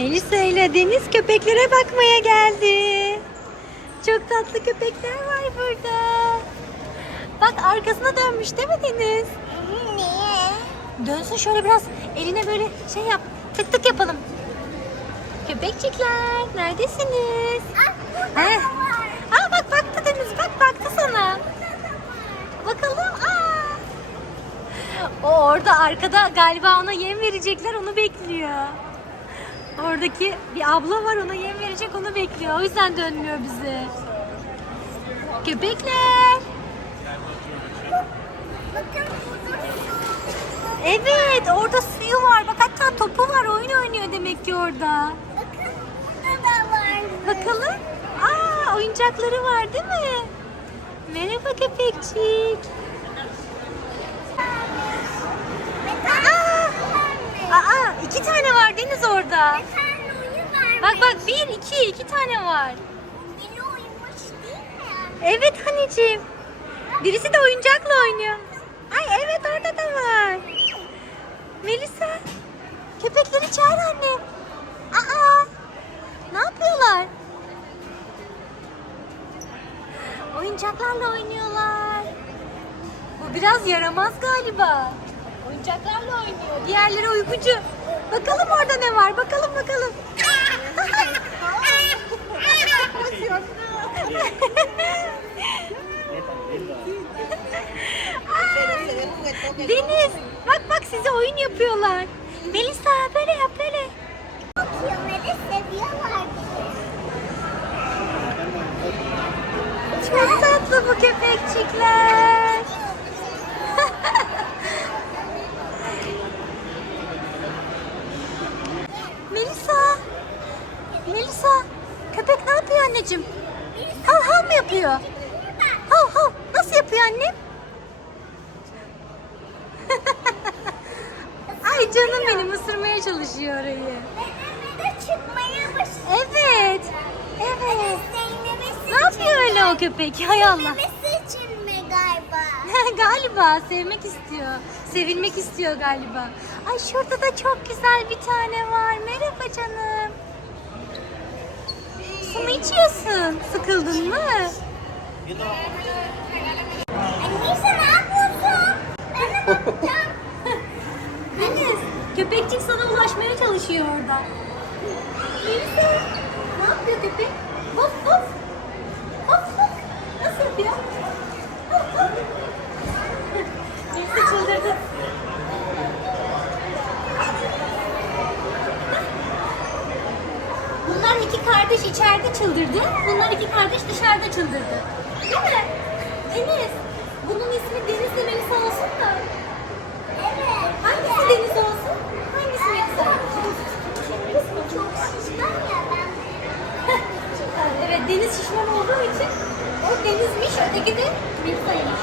Melisa ile Deniz köpeklere bakmaya geldi. Çok tatlı köpekler var burada. Bak arkasına dönmüş değil mi Deniz? Niye? Dönsün şöyle biraz eline böyle şey yap. Tık tık yapalım. Köpekçikler neredesiniz? He. Aa bak baktı Deniz bak baktı sana. Bakalım. Aa. O orada arkada galiba ona yem verecekler onu bekliyor. Oradaki bir abla var ona yem verecek onu bekliyor. O yüzden dönmüyor bize. Köpekler. Evet orada suyu var. Bak hatta topu var oyun oynuyor demek ki orada. Bakalım. Aa oyuncakları var değil mi? Merhaba köpekçik. Aa, Deniz orada. Bir tane oyun var. Bak bak bir iki iki tane var. Yeni oyunmuş değil mi? Evet anneciğim. Birisi de oyuncakla oynuyor. Ay evet orada da var. Melisa. Köpekleri çağır anne. Aa. Ne yapıyorlar? Oyuncaklarla oynuyorlar. Bu biraz yaramaz galiba. Oyuncaklarla oynuyor. Diğerleri uykucu. Bakalım orada ne var? Bakalım bakalım. Deniz, bak bak size oyun yapıyorlar. Melisa böyle yap böyle. Çok tatlı bu köpekçikler. Melisa. Melisa. Köpek ne yapıyor anneciğim? Hav hav mı yapıyor? Hav hav. Nasıl yapıyor annem? Ay canım benim ısırmaya çalışıyor orayı. Evet. Evet. Ne yapıyor öyle o köpek? Hay Allah. İçin mi galiba? galiba sevmek istiyor. Sevilmek istiyor galiba. Ay şurada da çok güzel bir tane var. Merhaba canım. Su mu içiyorsun? Sıkıldın mı? Anneyse ne yapıyorsun? Bakacağım. Deniz, köpekçik sana ulaşmaya çalışıyor orada. Melisa, ne yapıyor köpek? Vaf vaf. Vaf vaf. Nasıl yapıyor? Melisa çıldırdı. Bunlar iki kardeş içeride çıldırdı. Bunlar iki kardeş dışarıda çıldırdı. Değil mi? Deniz. Bunun ismi Deniz'le Melisa olsun da. Evet. Hangisi Deniz olsun? Hangisi Melisa? Çok şişman ya ben. evet Deniz şişman olduğu için o Deniz'miş, öteki de Melisa'ymış.